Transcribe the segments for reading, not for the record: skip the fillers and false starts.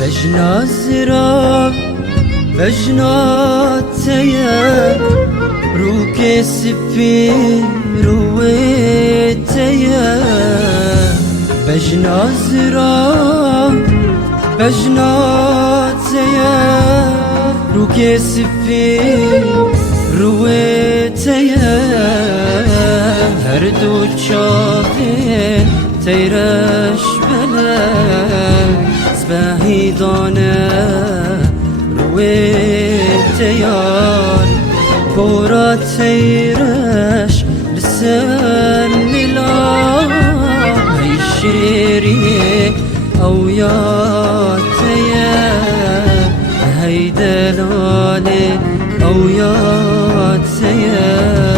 بجنا الزراب بجنا تيا روكي سفي رويتيا بجنا الزراب بجنا تيا روكي سفي رويتيا هردو تشافين تيرش بلا بهيدانا رويت يار بورا تيرش لسان ملا هاي شيري او يا تيا هاي دلالي او يا تيا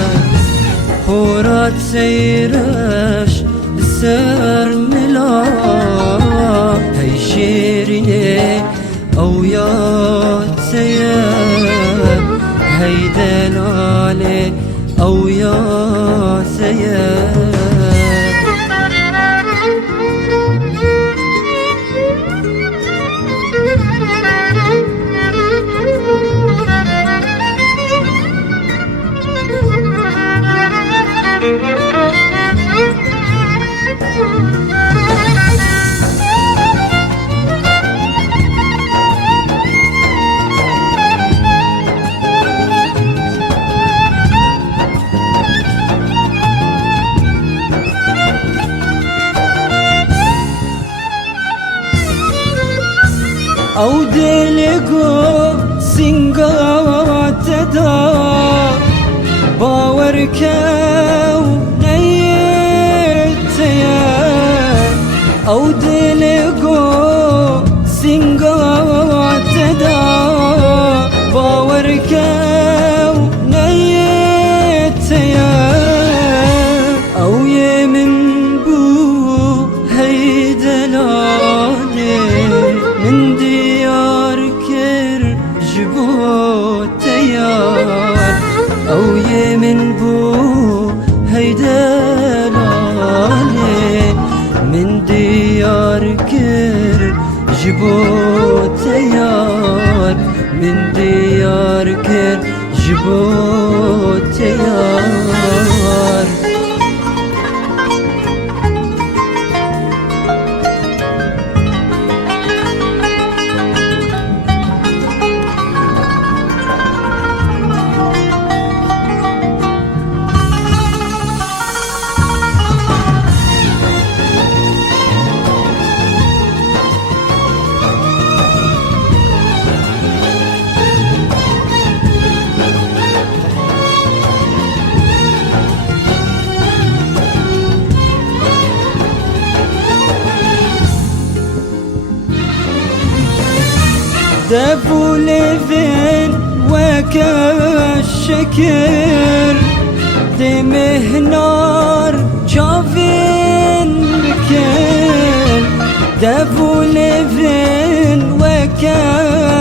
بورا تيرش لسان ملا هاي شيريني او يا تيا هاي دلالي او يا تيا او دلقو سنقات دا باوركو نيتيا او دلقو سنقات دا باوركو نيتيا او يمن بو هيدلاني من ديار كر جبو تيار او يمن بو هيدلاني من ديار كر جبو تيار من ديار كر جبو تيار دفو لفين وكالشكر دمه نار جافين بكر دفو لفين وكالشكر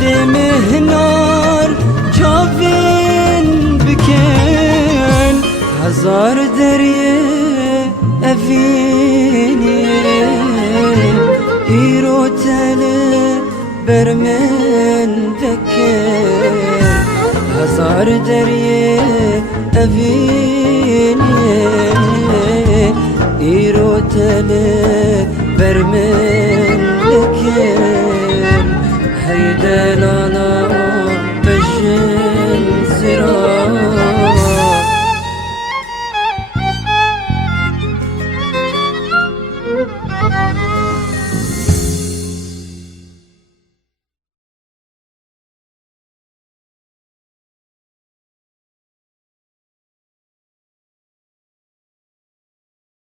دمه نار جافين بكر هزار دريه أفيني برمن ذكر هزار دري أفيني إيرو تلي برمن ذكر هيدا